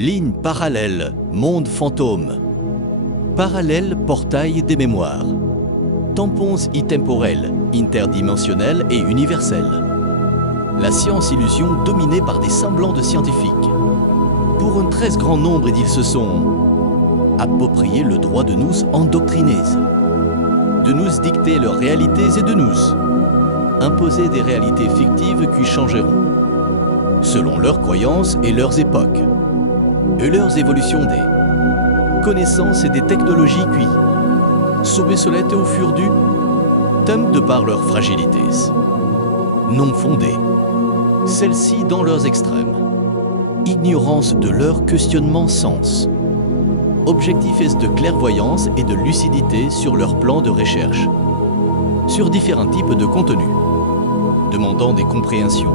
Ligne parallèle, monde fantôme. Parallèle, portail des mémoires. Tampons intemporels, interdimensionnels et universels. La science-illusion dominée par des semblants de scientifiques. Pour un très grand nombre, ils se sont appropriés le droit de nous endoctriner, de nous dicter leurs réalités et de nous imposer des réalités fictives qui changeront, selon leurs croyances et leurs époques, et leurs évolutions des connaissances et des technologies qui, s'obsolètent au fur du temps de par leurs fragilités, non fondées, celles-ci dans leurs extrêmes, ignorance de leur questionnement sens, objectif est de clairvoyance et de lucidité sur leur plan de recherche, sur différents types de contenus, demandant des compréhensions,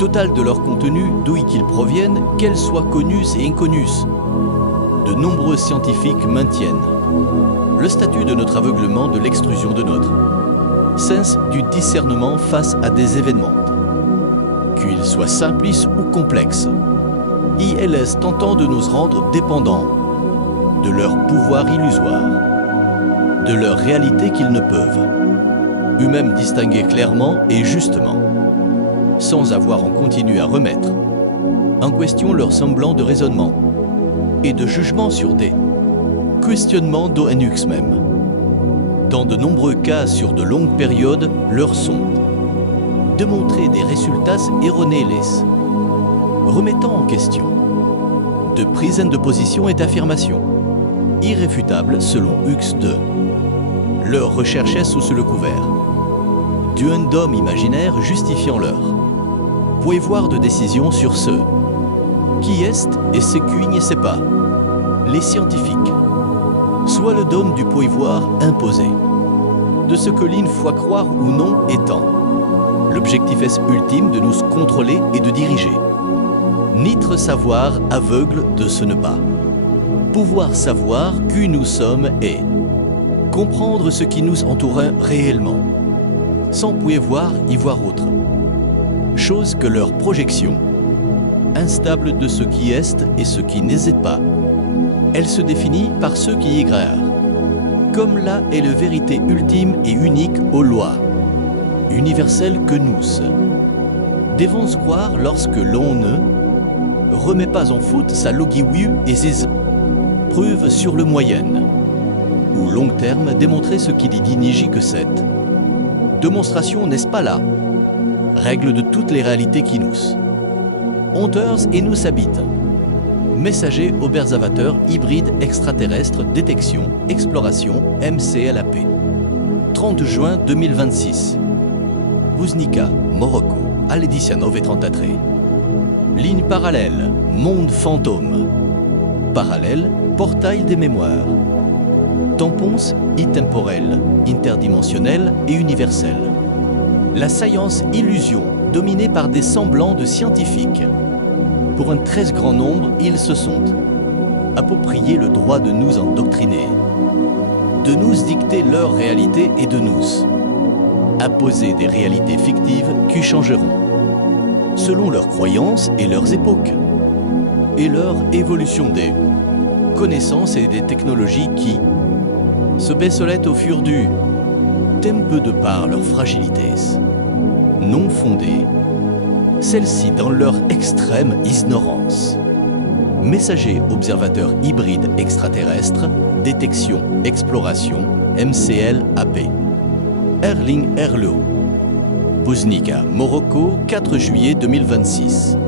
total de leur contenu, d'où qu'ils proviennent, qu'elles soient connues et inconnues. De nombreux scientifiques maintiennent le statut de notre aveuglement de l'extrusion de notre sens du discernement face à des événements, qu'ils soient simples ou complexes. ILS tentant de nous rendre dépendants de leur pouvoir illusoire, de leur réalité qu'ils ne peuvent eux-mêmes distinguer clairement et justement, sans avoir en continu à remettre en question leur semblant de raisonnement et de jugement sur des questionnements d'ONUX même. Dans de nombreux cas sur de longues périodes, leur sont démontrer des résultats erronés remettant en question de prise de position et d'affirmation irréfutables selon UX2. Leur recherche sous le couvert d'un dôme imaginaire justifiant leur pouvoir de décision sur ce qui est et ce qui ne sait pas, les scientifiques, soit le dôme du pouvoir imposé, de ce que l'une fois croire ou non étant l'objectif est ultime de nous contrôler et de diriger. Nitre savoir aveugle de ce ne pas. Pouvoir savoir qui nous sommes et comprendre ce qui nous entoure réellement, sans pouvoir y voir autre chose que leur projection, instable de ce qui est et ce qui n'hésite pas. Elle se définit par ce qui y égare, comme là est la vérité ultime et unique aux lois universelles que nous devons croire lorsque l'on ne remet pas en faute sa logique et ses preuves sur le moyen ou long terme démontrer ce qui dit niji que cette démonstration n'est-ce pas là, règle de toutes les réalités qui nous honteurs et nous habitent. Messager observateur hybride extraterrestre détection exploration MCLAP 30 juin 2026 Buznica, Morocco, à l'édition 933. Ligne parallèle, monde fantôme. Parallèle, portail des mémoires. Tampons intemporels, interdimensionnels et universels. La science illusion, dominée par des semblants de scientifiques. Pour un très grand nombre, ils se sont appropriés le droit de nous endoctriner, de nous dicter leur réalité et de nous apposer des réalités fictives qui changeront, selon leurs croyances et leurs époques, et leur évolution des connaissances et des technologies qui se baissolètent au fur du temps peu de par leurs fragilités, non fondées, celles-ci dans leur extrême ignorance. Messager observateur hybride extraterrestre, détection, exploration, MCLAP. Erling Erlo. Buznica, Morocco, 4 juillet 2026.